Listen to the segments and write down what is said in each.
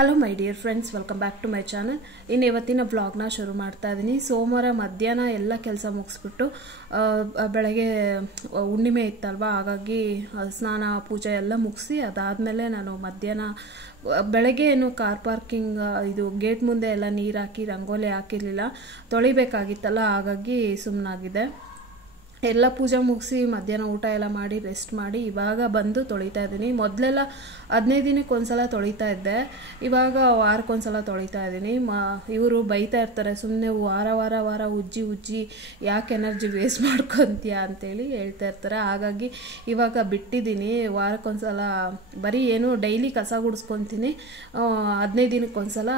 Hello my dear friends, welcome back to my channel. ಇನ್ನು ಇವತ್ತಿನ ವ್ಲಾಗ್ನ ಶುರು ಮಾಡ್ತಾ ಇದ್ದೀನಿ. ಸೋಮವಾರ ಮಧ್ಯಾಹ್ನ ಎಲ್ಲ ಕೆಲಸ ಮುಗಿಸ್ಬಿಟ್ಟು ಬೆಳಗ್ಗೆ ಹುಣ್ಣಿಮೆ ಇತ್ತಲ್ವ, ಹಾಗಾಗಿ ಸ್ನಾನ ಪೂಜೆ ಎಲ್ಲ ಮುಗಿಸಿ ಅದಾದಮೇಲೆ ನಾನು ಮಧ್ಯಾಹ್ನ ಬೆಳಗ್ಗೆ ಏನು ಕಾರ್ ಪಾರ್ಕಿಂಗ್ ಇದು ಗೇಟ್ ಮುಂದೆ ಎಲ್ಲ ನೀರು ಹಾಕಿ ರಂಗೋಲಿ ಹಾಕಿರಲಿಲ್ಲ, ತೊಳಿಬೇಕಾಗಿತ್ತಲ್ಲ, ಹಾಗಾಗಿ ಸುಮ್ಮನಾಗಿದೆ. ಎಲ್ಲ ಪೂಜೆ ಮುಗಿಸಿ ಮಧ್ಯಾಹ್ನ ಊಟ ಎಲ್ಲ ಮಾಡಿ ರೆಸ್ಟ್ ಮಾಡಿ ಇವಾಗ ಬಂದು ತೊಳಿತಾ ಇದ್ದೀನಿ. ಮೊದಲೆಲ್ಲ 15 ದಿನಕ್ಕೆ ಒಂದ್ಸಲ ತೊಳಿತಾ ಇದ್ದೆ, ಇವಾಗ ವಾರಕ್ಕೊಂದ್ಸಲ ತೊಳಿತಾ ಇದ್ದೀನಿ. ಇವರು ಬೈತಾ ಇರ್ತಾರೆ, ಸುಮ್ಮನೆ ವಾರ ವಾರ ವಾರ ಉಜ್ಜಿ ಯಾಕೆ ಎನರ್ಜಿ ವೇಸ್ಟ್ ಮಾಡ್ಕೊತೀಯ ಅಂತೇಳಿ ಹೇಳ್ತಾ ಇರ್ತಾರೆ. ಹಾಗಾಗಿ ಇವಾಗ ಬಿಟ್ಟಿದ್ದೀನಿ. ವಾರಕ್ಕೊಂದ್ಸಲ ಬರೀ ಏನು ಡೈಲಿ ಕಸ ಗುಡಿಸ್ಕೊತೀನಿ, 15 ದಿನಕ್ಕೊಂದ್ಸಲ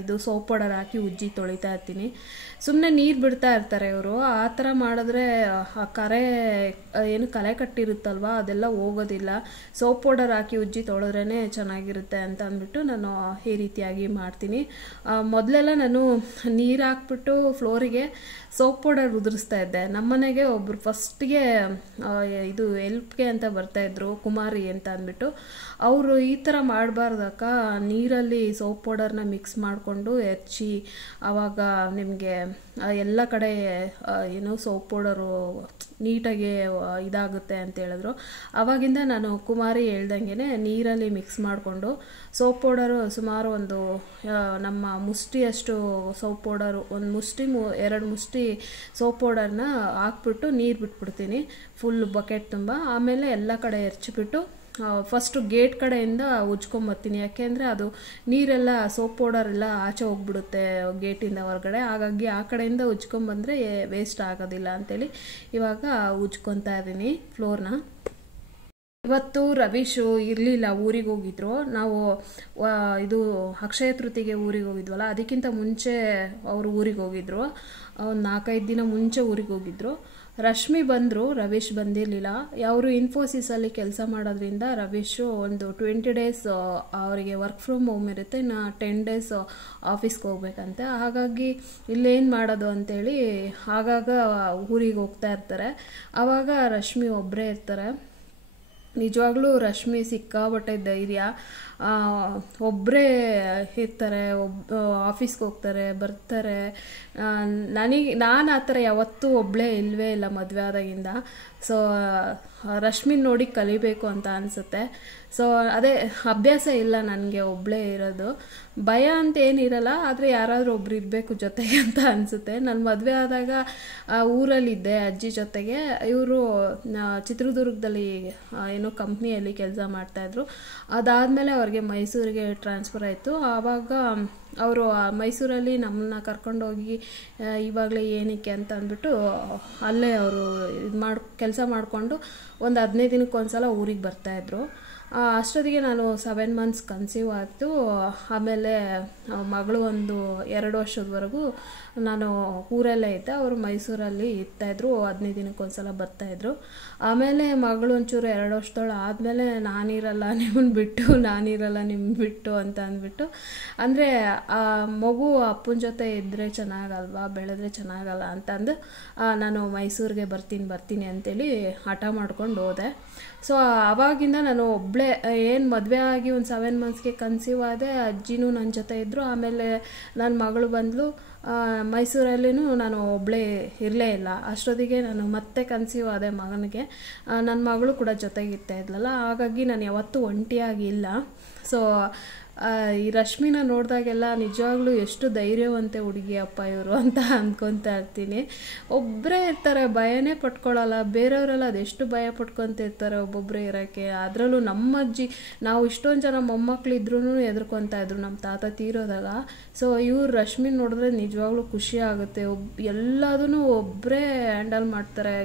ಇದು ಸೋಪ್ ಪೌಡರ್ ಹಾಕಿ ಉಜ್ಜಿ ತೊಳಿತಾ ಇರ್ತೀನಿ. ಸುಮ್ಮನೆ ನೀರು ಬಿಡ್ತಾ ಇರ್ತಾರೆ ಇವರು. ಆ ಥರ ಮಾಡಿದ್ರೆ ಆ ಕರೆ ಏನು ಕಲೆ ಕಟ್ಟಿರುತ್ತಲ್ವ ಅದೆಲ್ಲ ಹೋಗೋದಿಲ್ಲ. ಸೋಪ್ ಪೌಡರ್ ಹಾಕಿ ಉಜ್ಜಿ ತೊಳೆದ್ರೇ ಚೆನ್ನಾಗಿರುತ್ತೆ ಅಂತ ಅಂದ್ಬಿಟ್ಟು ನಾನು ಈ ರೀತಿಯಾಗಿ ಮಾಡ್ತೀನಿ. ಮೊದಲೆಲ್ಲ ನಾನು ನೀರು ಹಾಕ್ಬಿಟ್ಟು ಫ್ಲೋರಿಗೆ ಸೋಪ್ ಪೌಡರ್ ಉದುರಿಸ್ತಾ ಇದ್ದೆ. ನಮ್ಮನೆಗೆ ಒಬ್ಬರು ಫಸ್ಟ್ಗೆ ಇದು ಎಲ್ಪ್ಗೆ ಅಂತ ಬರ್ತಾಯಿದ್ರು, ಕುಮಾರಿ ಅಂತ ಅಂದ್ಬಿಟ್ಟು. ಅವರು ಈ ಥರ ಮಾಡಬಾರ್ದಕ್ಕ, ನೀರಲ್ಲಿ ಸೋಪ್ ಪೌಡರ್ನ ಮಿಕ್ಸ್ ಮಾಡಿಕೊಂಡು ಹೆಚ್ಚಿ ಆವಾಗ ನಿಮಗೆ ಎಲ್ಲ ಕಡೆ ಏನು ಸೋಪ್ ಪೌಡರು ನೀಟಾಗಿ ಇದಾಗುತ್ತೆ ಅಂತ ಹೇಳಿದ್ರು. ಆವಾಗಿಂದ ನಾನು ಕುಮಾರಿ ಹೇಳ್ದಂಗೆ ನೀರಲ್ಲಿ ಮಿಕ್ಸ್ ಮಾಡಿಕೊಂಡು ಸೋಪ್ ಪೌಡರು ಸುಮಾರು ಒಂದು ನಮ್ಮ ಮುಷ್ಟಿಯಷ್ಟು ಸೋಪ್ ಪೌಡರು, ಒಂದು ಮುಷ್ಟಿ 2 ಮುಷ್ಟಿ ಸೋಪ್ ಪೌಡರ್ನ ಹಾಕ್ಬಿಟ್ಟು ನೀರು ಬಿಟ್ಬಿಡ್ತೀನಿ ಫುಲ್ ಬಕೆಟ್ ತುಂಬ. ಆಮೇಲೆ ಎಲ್ಲ ಕಡೆ ಎರಚಿಬಿಟ್ಟು ಫಸ್ಟು ಗೇಟ್ ಕಡೆಯಿಂದ ಉಜ್ಕೊಂಬರ್ತೀನಿ. ಯಾಕೆಂದರೆ ಅದು ನೀರೆಲ್ಲ ಸೋಪ್ ಪೌಡರ್ ಎಲ್ಲ ಆಚೆ ಹೋಗ್ಬಿಡುತ್ತೆ ಗೇಟಿಂದ ಹೊರಗಡೆ, ಹಾಗಾಗಿ ಆ ಕಡೆಯಿಂದ ಉಜ್ಕೊಂಬಂದರೆ ವೇಸ್ಟ್ ಆಗೋದಿಲ್ಲ ಅಂಥೇಳಿ ಇವಾಗ ಉಜ್ಕೊತಾ ಇದ್ದೀನಿ ಫ್ಲೋರ್ನ. ಇವತ್ತು ರವೀಶು ಇರಲಿಲ್ಲ, ಊರಿಗೆ ಹೋಗಿದ್ರು. ನಾವು ಇದು ಅಕ್ಷಯ ತೃತೀಯಗೆ ಊರಿಗೆ ಹೋಗಿದ್ವಲ್ಲ, ಅದಕ್ಕಿಂತ ಮುಂಚೆ ಅವರು ಊರಿಗೆ ಹೋಗಿದ್ರು. ಒಂದು 4-5 ದಿನ ಮುಂಚೆ ಊರಿಗೆ ಹೋಗಿದ್ರು. ರಶ್ಮಿ ಬಂದರು, ರವೀಶ್ ಬಂದಿರಲಿಲ್ಲ. ಅವರು ಇನ್ಫೋಸಿಸಲ್ಲಿ ಕೆಲಸ ಮಾಡೋದ್ರಿಂದ ರವೀಶು ಒಂದು 20 ಡೇಸ್ ಅವರಿಗೆ ವರ್ಕ್ ಫ್ರಮ್ ಹೋಮ್ ಇರುತ್ತೆ, ಇನ್ನು 10 ಡೇಸ್ ಆಫೀಸ್ಗೆ ಹೋಗ್ಬೇಕಂತೆ. ಹಾಗಾಗಿ ಇಲ್ಲೇನು ಮಾಡೋದು ಅಂತೇಳಿ ಆಗಾಗ ಊರಿಗೆ ಹೋಗ್ತಾ ಇರ್ತಾರೆ. ಆವಾಗ ರಶ್ಮಿ ಒಬ್ಬರೇ ಇರ್ತಾರೆ. ನಿಜವಾಗ್ಲೂ ರಶ್ಮಿ ಸಿಕ್ಕಾಬಟ್ಟೆ ಧೈರ್ಯ, ಒಬ್ಬರೇ ಇರ್ತಾರೆ, ಆಫೀಸ್ಗೆ ಹೋಗ್ತಾರೆ ಬರ್ತಾರೆ. ನಾನು ಆ ಥರ ಯಾವತ್ತೂ ಒಬ್ಬಳೇ ಇಲ್ಲವೇ ಇಲ್ಲ ಮದುವೆ ಆದಾಗಿಂದ. ಸೊ ರಶ್ಮಿನ ನೋಡಿ ಕಲಿಬೇಕು ಅಂತ ಅನಿಸುತ್ತೆ. ಸೊ ಅದೇ ಅಭ್ಯಾಸ ಇಲ್ಲ ನನಗೆ ಒಬ್ಬಳೇ ಇರೋದು. ಭಯ ಅಂತ ಏನಿರಲ್ಲ, ಆದರೆ ಯಾರಾದರೂ ಒಬ್ರು ಇರಬೇಕು ಜೊತೆಗೆ ಅಂತ ಅನಿಸುತ್ತೆ. ನಾನು ಮದುವೆ ಆದಾಗ ಊರಲ್ಲಿದ್ದೆ ಅಜ್ಜಿ ಜೊತೆಗೆ. ಇವರು ಚಿತ್ರದುರ್ಗದಲ್ಲಿ ಏನೋ ಕಂಪ್ನಿಯಲ್ಲಿ ಕೆಲಸ ಮಾಡ್ತಾಯಿದ್ರು. ಅದಾದಮೇಲೆ ಅವ್ರಿಗೆ ಮೈಸೂರಿಗೆ ಟ್ರಾನ್ಸ್ಫರ್ ಆಯಿತು. ಆವಾಗ ಅವರು ಮೈಸೂರಲ್ಲಿ ನಮ್ಮನ್ನ ಕರ್ಕೊಂಡೋಗಿ ಇವಾಗಲೇ ಏನಕ್ಕೆ ಅಂತ ಅಂದ್ಬಿಟ್ಟು ಅಲ್ಲೇ ಅವರು ಕೆಲಸ ಮಾಡಿಕೊಂಡು ಒಂದು 15 ದಿನಕ್ಕೊಂದ್ಸಲ ಊರಿಗೆ ಬರ್ತಾಯಿದ್ರು. ಅಷ್ಟೊತ್ತಿಗೆ ನಾನು 7 ಮಂತ್ಸ್ ಕನ್ಸೀವ್ ಆಯಿತು. ಆಮೇಲೆ ಮಗಳು ಒಂದು 2 ವರ್ಷದವರೆಗೂ ನಾನು ಊರಲ್ಲೇ ಇದ್ದೆ. ಅವರು ಮೈಸೂರಲ್ಲಿ ಇರ್ತಾಯಿದ್ರು, 15 ದಿನಕ್ಕೊಂದ್ಸಲ ಬರ್ತಾಯಿದ್ರು. ಆಮೇಲೆ ಮಗಳು ಒಂಚೂರು 2 ವರ್ಷದವಳು ಆದಮೇಲೆ ನಾನಿರಲ್ಲ ನಿಮ್ಮನ್ನು ಬಿಟ್ಟು, ನಾನಿರಲ್ಲ ನಿಮ್ಮ ಬಿಟ್ಟು ಅಂತ ಅಂದ್ಬಿಟ್ಟು, ಅಂದರೆ ಆ ಮಗು ಅಪ್ಪನ ಜೊತೆ ಇದ್ದರೆ ಚೆನ್ನಾಗಲ್ವಾ, ಬೆಳೆದ್ರೆ ಚೆನ್ನಾಗಲ್ಲ ಅಂತಂದು ನಾನು ಮೈಸೂರಿಗೆ ಬರ್ತೀನಿ ಅಂತೇಳಿ ಹಠ ಮಾಡ್ಕೊಂಡು ಹೋದೆ. ಸೊ ಆವಾಗಿಂದ ನಾನು ಒಬ್ಬಳೇ, ಏನು ಮದುವೆ ಆಗಿ ಒಂದು 7 ಮಂತ್ಸ್ಗೆ ಕನ್ಸೀವ್ ಆದೆ. ಅಜ್ಜಿನೂ ನನ್ನ ಜೊತೆ ಇದ್ದರು. ಆಮೇಲೆ ನನ್ನ ಮಗಳು ಬಂದಳು. ಮೈಸೂರಲ್ಲಿನೂ ನಾನು ಒಬ್ಬಳೇ ಇರಲೇ ಇಲ್ಲ. ಅಷ್ಟೊತ್ತಿಗೆ ನಾನು ಮತ್ತೆ ಕನ್ಸೀವ್ ಆದೆ ಮಗನಿಗೆ. ನನ್ನ ಮಗಳು ಕೂಡ ಜೊತೆಗಿರ್ತಾ ಇದ್ಲಲ್ಲ, ಹಾಗಾಗಿ ನಾನು ಯಾವತ್ತೂ ಒಂಟಿಯಾಗಿಲ್ಲ. ಸೊ ಈ ರಶ್ಮಿನ ನೋಡಿದಾಗೆಲ್ಲ ನಿಜವಾಗ್ಲೂ ಎಷ್ಟು ಧೈರ್ಯವಂತೆ ಹುಡುಗಿ ಅಪ್ಪ ಇವರು ಅಂತ ಅಂದ್ಕೊತಾ ಇರ್ತೀನಿ. ಒಬ್ಬರೇ ಇರ್ತಾರೆ, ಭಯನೇ ಪಟ್ಕೊಳ್ಳಲ್ಲ. ಬೇರೆಯವರೆಲ್ಲ ಅದೆಷ್ಟು ಭಯ ಪಟ್ಕೊತಿರ್ತಾರೆ ಒಬ್ಬೊಬ್ಬರೇ ಇರೋಕ್ಕೆ. ಅದರಲ್ಲೂ ನಮ್ಮ ಅಜ್ಜಿ, ನಾವು ಇಷ್ಟೊಂದು ಜನ ಮೊಮ್ಮಕ್ಕಳಿದ್ರೂ ಹೆದರ್ಕೊತಾ ಇದ್ರು ನಮ್ಮ ತಾತ ತೀರೋದಾಗ. ಸೊ ಇವ್ರು ರಶ್ಮಿ ನೋಡಿದ್ರೆ ನಿಜವಾಗ್ಲೂ ಖುಷಿ ಆಗುತ್ತೆ. ಎಲ್ಲದೂ ಒಬ್ಬರೇ ಹ್ಯಾಂಡಲ್ ಮಾಡ್ತಾರೆ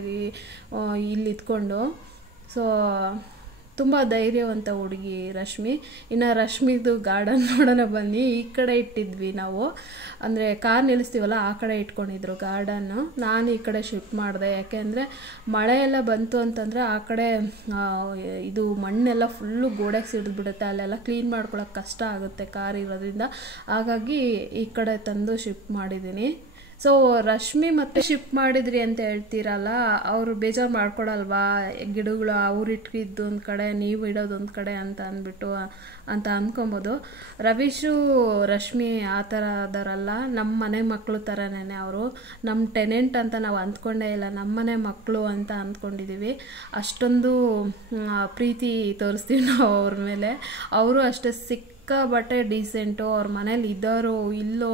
ಇಲ್ಲಿ ಇದ್ಕೊಂಡು. ಸೊ ತುಂಬ ಧೈರ್ಯವಂತ ಹುಡುಗಿ ರಶ್ಮಿ. ಇನ್ನು ರಶ್ಮಿದು ಗಾರ್ಡನ್ ನೋಡೋಣ ಬನ್ನಿ. ಈ ಕಡೆ ಇಟ್ಟಿದ್ವಿ ನಾವು, ಅಂದರೆ ಕಾರ್ ನಿಲ್ಲಿಸ್ತೀವಲ್ಲ ಆ ಕಡೆ ಇಟ್ಕೊಂಡಿದ್ರು ಗಾರ್ಡನ್ನು. ನಾನು ಈ ಕಡೆ ಶಿಫ್ಟ್ ಮಾಡಿದೆ. ಯಾಕೆಂದರೆ ಮಳೆ ಎಲ್ಲ ಬಂತು ಅಂತಂದರೆ ಆ ಕಡೆ ಇದು ಮಣ್ಣೆಲ್ಲ ಫುಲ್ಲು ಗೋಡೆಗೆ ಸಿಡಿದ್ಬಿಡುತ್ತೆ, ಅಲ್ಲೆಲ್ಲ ಕ್ಲೀನ್ ಮಾಡ್ಕೊಳಕ್ಕೆ ಕಷ್ಟ ಆಗುತ್ತೆ ಕಾರ್ ಇರೋದ್ರಿಂದ. ಹಾಗಾಗಿ ಈ ಕಡೆ ತಂದು ಶಿಫ್ಟ್ ಮಾಡಿದ್ದೀನಿ. ಸೊ ರಶ್ಮಿ ಮತ್ತೆ ಶಿಫ್ಟ್ ಮಾಡಿದ್ರಿ ಅಂತ ಹೇಳ್ತೀರಲ್ಲ, ಅವರು ಬೇಜಾರು ಮಾಡ್ಕೊಡಲ್ವಾ, ಗಿಡಗಳು ಅವ್ರು ಇಟ್ಟಿದ್ದು ಒಂದು ಕಡೆ ನೀವು ಇಡೋದು ಒಂದು ಕಡೆ ಅಂತ ಅಂದ್ಬಿಟ್ಟು ಅಂತ ಅಂದ್ಕೊಬೋದು. ರವೀಶು ರಶ್ಮಿ ಆ ಥರ ಅದರಲ್ಲ, ನಮ್ಮ ಮನೆ ಮಕ್ಕಳು ಥರನೇ ಅವರು. ನಮ್ಮ ಟೆನೆಂಟ್ ಅಂತ ನಾವು ಅಂದ್ಕೊಂಡೇ ಇಲ್ಲ, ನಮ್ಮ ಮನೆ ಮಕ್ಕಳು ಅಂತ ಅಂದ್ಕೊಂಡಿದ್ದೀವಿ. ಅಷ್ಟೊಂದು ಪ್ರೀತಿ ತೋರಿಸ್ತೀವಿ ನಾವು ಅವ್ರ ಮೇಲೆ. ಅವರು ಅಷ್ಟೇ ಸಿಕ್ಕಾಬಟ್ಟೆ ಡೀಸೆಂಟು. ಅವ್ರ ಮನೇಲಿ ಇದ್ದಾರೋ ಇಲ್ಲೋ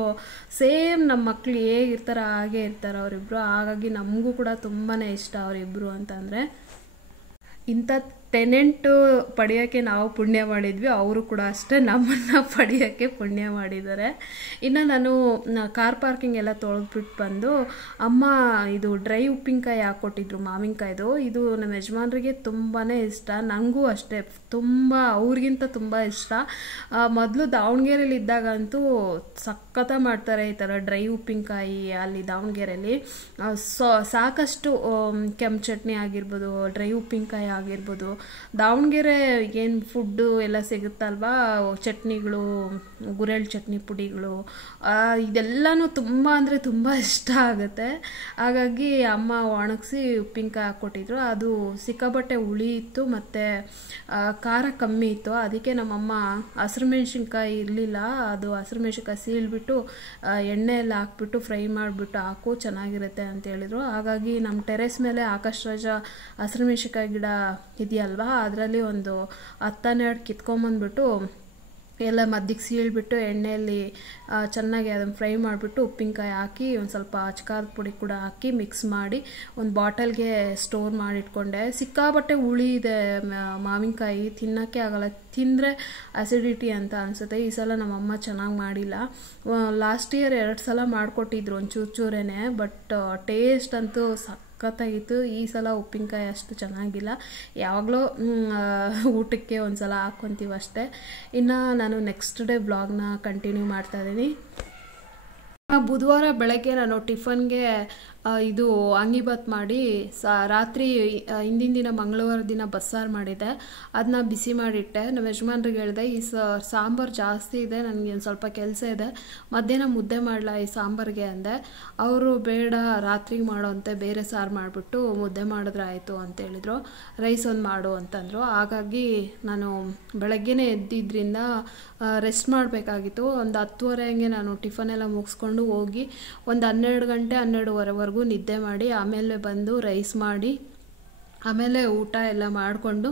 ಸೇಮ್ ನಮ್ಮ ಮಕ್ಕಳು ಹೇಗಿರ್ತಾರೋ ಹಾಗೆ ಇರ್ತಾರೆ ಅವರಿಬ್ಬರು. ಹಾಗಾಗಿ ನಮಗೂ ಕೂಡ ತುಂಬಾ ಇಷ್ಟ ಅವರಿಬ್ಬರು ಅಂತಂದರೆ. ಇಂಥ ಟೆನೆಂಟು ಪಡೆಯೋಕ್ಕೆ ನಾವು ಪುಣ್ಯ ಮಾಡಿದ್ವಿ, ಅವರು ಕೂಡ ಅಷ್ಟೇ ನಮ್ಮನ್ನು ಪಡೆಯೋಕ್ಕೆ ಪುಣ್ಯ ಮಾಡಿದ್ದಾರೆ. ಇನ್ನು ನಾನು ಕಾರ್ ಪಾರ್ಕಿಂಗ್ ಎಲ್ಲ ತೊಳೆದ್ಬಿಟ್ಟು ಬಂದು ಅಮ್ಮ ಇದು ಡ್ರೈ ಉಪ್ಪಿನಕಾಯಿ ಹಾಕ್ಕೊಟ್ಟಿದ್ರು, ಮಾವಿನಕಾಯ್ದು. ಇದು ನಮ್ಮ ಯಜಮಾನ್ರಿಗೆ ತುಂಬಾ ಇಷ್ಟ, ನನಗೂ ಅಷ್ಟೇ ತುಂಬ, ಅವ್ರಿಗಿಂತ ತುಂಬ ಇಷ್ಟ. ಮೊದಲು ದಾವಣಗೆರೆಯಲ್ಲಿ ಇದ್ದಾಗಂತೂ ಸಖತ್ತ ಮಾಡ್ತಾರೆ ಈ ಥರ ಡ್ರೈ ಉಪ್ಪಿನಕಾಯಿ ಅಲ್ಲಿ ದಾವಣಗೆರೆಯಲ್ಲಿ. ಸಾಕಷ್ಟು ಕೆಂಪು ಚಟ್ನಿ ಆಗಿರ್ಬೋದು, ಡ್ರೈ ಉಪ್ಪಿನಕಾಯಿ ಆಗಿರ್ಬೋದು, ದಾವಣಗೆರೆ ಏನು ಫುಡ್ಡು ಎಲ್ಲ ಸಿಗುತ್ತಲ್ವಾ, ಚಟ್ನಿಗಳು, ಗುರೆಳ್ ಚಟ್ನಿ ಪುಡಿಗಳು, ಇದೆಲ್ಲನೂ ತುಂಬ ಅಂದರೆ ತುಂಬ ಇಷ್ಟ ಆಗುತ್ತೆ. ಹಾಗಾಗಿ ಅಮ್ಮ ಒಣಗಿಸಿ ಉಪ್ಪಿನಕಾಯಿ ಹಾಕ್ಕೊಟ್ಟಿದ್ರು. ಅದು ಸಿಕ್ಕಾಬಟ್ಟೆ ಹುಳಿ ಇತ್ತು ಮತ್ತು ಖಾರ ಕಮ್ಮಿ ಇತ್ತು. ಅದಕ್ಕೆ ನಮ್ಮಮ್ಮ ಹಸಿರು ಮೆಣಸಿನ್ಕಾಯಿ ಇರಲಿಲ್ಲ, ಅದು ಹಸಿರು ಮೆಣಸಿನ್ಕಾಯಿ ಸೀಳ್ಬಿಟ್ಟು ಎಣ್ಣೆಯಲ್ಲಿ ಹಾಕ್ಬಿಟ್ಟು ಫ್ರೈ ಮಾಡಿಬಿಟ್ಟು ಹಾಕು ಚೆನ್ನಾಗಿರುತ್ತೆ ಅಂತ ಹೇಳಿದರು. ಹಾಗಾಗಿ ನಮ್ಮ ಟೆರೆಸ್ ಮೇಲೆ ಆಕಾಶ ರಾಜ ಹಸಿರು ಮೆಣಸಿನ್ಕಾಯಿ ಗಿಡ ಇದೆಯಲ್ವಾ, ಅದರಲ್ಲಿ ಒಂದು 10-12 ಕಿತ್ಕೊಂಬಂದ್ಬಿಟ್ಟು ಎಲ್ಲ ಮದ್ದಿಗೆ ಸೀಳ್ಬಿಟ್ಟು ಎಣ್ಣೆಯಲ್ಲಿ ಚೆನ್ನಾಗಿ ಅದನ್ನು ಫ್ರೈ ಮಾಡಿಬಿಟ್ಟು ಉಪ್ಪಿನಕಾಯಿ ಹಾಕಿ ಒಂದು ಸ್ವಲ್ಪ ಅಚ್ಕಾರದ ಪುಡಿ ಕೂಡ ಹಾಕಿ ಮಿಕ್ಸ್ ಮಾಡಿ ಒಂದು ಬಾಟಲ್ಗೆ ಸ್ಟೋರ್ ಮಾಡಿಟ್ಕೊಂಡೆ. ಸಿಕ್ಕಾಬಟ್ಟೆ ಹುಳಿ ಇದೆ ಮಾವಿನಕಾಯಿ, ತಿನ್ನೋಕ್ಕೆ ಆಗಲ್ಲ, ತಿಂದರೆ ಅಸಿಡಿಟಿ ಅಂತ ಅನಿಸುತ್ತೆ. ಈ ಸಲ ನಮ್ಮಮ್ಮ ಚೆನ್ನಾಗಿ ಮಾಡಿಲ್ಲ. ಲಾಸ್ಟ್ ಇಯರ್ 2 ಸಲ ಮಾಡಿಕೊಟ್ಟಿದ್ರು ಒಂದು ಚೂರೇನೆ, ಬಟ್ ಟೇಸ್ಟ್ ಅಂತೂ ಸಖತ್ತಾಗಿತ್ತು. ಈ ಸಲ ಉಪ್ಪಿನಕಾಯಿ ಅಷ್ಟು ಚೆನ್ನಾಗಿಲ್ಲ, ಯಾವಾಗಲೂ ಊಟಕ್ಕೆ ಒಂದು ಸಲ ಹಾಕ್ಕೊತೀವಿ ಅಷ್ಟೇ. ಇನ್ನು ನಾನು ನೆಕ್ಸ್ಟ್ ಡೇ ಬ್ಲಾಗ್ನ ಕಂಟಿನ್ಯೂ ಮಾಡ್ತಾಯಿದ್ದೀನಿ. ಬುಧವಾರ ಬೆಳಗ್ಗೆ ನಾನು ಟಿಫನ್ಗೆ ಇದು ವಾಂಗಿಬಾತ್ ಮಾಡಿ ರಾತ್ರಿ ಹಿಂದಿನ ದಿನ ಮಂಗಳವಾರ ದಿನ ಬಸ್ಸಾರು ಮಾಡಿದ್ದೆ, ಅದನ್ನ ಬಿಸಿ ಮಾಡಿಟ್ಟೆ. ನಮ್ಮ ಯಜಮಾನ್ರಿಗೆ ಹೇಳಿದೆ, ಈ ಸಾಂಬಾರು ಜಾಸ್ತಿ ಇದೆ, ನನಗೆ ಒಂದು ಸ್ವಲ್ಪ ಕೆಲಸ ಇದೆ, ಮಧ್ಯಾಹ್ನ ಮುದ್ದೆ ಮಾಡಲ ಈ ಸಾಂಬಾರಿಗೆ ಅಂದೆ. ಅವರು ಬೇಡ ರಾತ್ರಿಗೆ ಮಾಡೋ ಅಂತೆ, ಬೇರೆ ಸಾರು ಮಾಡಿಬಿಟ್ಟು ಮುದ್ದೆ ಮಾಡಿದ್ರೆ ಆಯಿತು ಅಂತೇಳಿದರು. ರೈಸ್ ಒಂದು ಮಾಡು ಅಂತಂದರು. ಹಾಗಾಗಿ ನಾನು ಬೆಳಗ್ಗೆನೇ ಎದ್ದಿದ್ದರಿಂದ ರೆಸ್ಟ್ ಮಾಡಬೇಕಾಗಿತ್ತು. ಒಂದು 10:30 ಹಂಗೆ ನಾನು ಟಿಫನ್ ಎಲ್ಲ ಮುಗಿಸ್ಕೊಂಡು ಹೋಗಿ ಒಂದು 12 ಗಂಟೆ 12:15ವರೆಗೂ ನಿದ್ದೆ ಮಾಡಿ ಆಮೇಲೆ ಬಂದು ರೈಸ್ ಮಾಡಿ ಆಮೇಲೆ ಊಟ ಎಲ್ಲ ಮಾಡಿಕೊಂಡು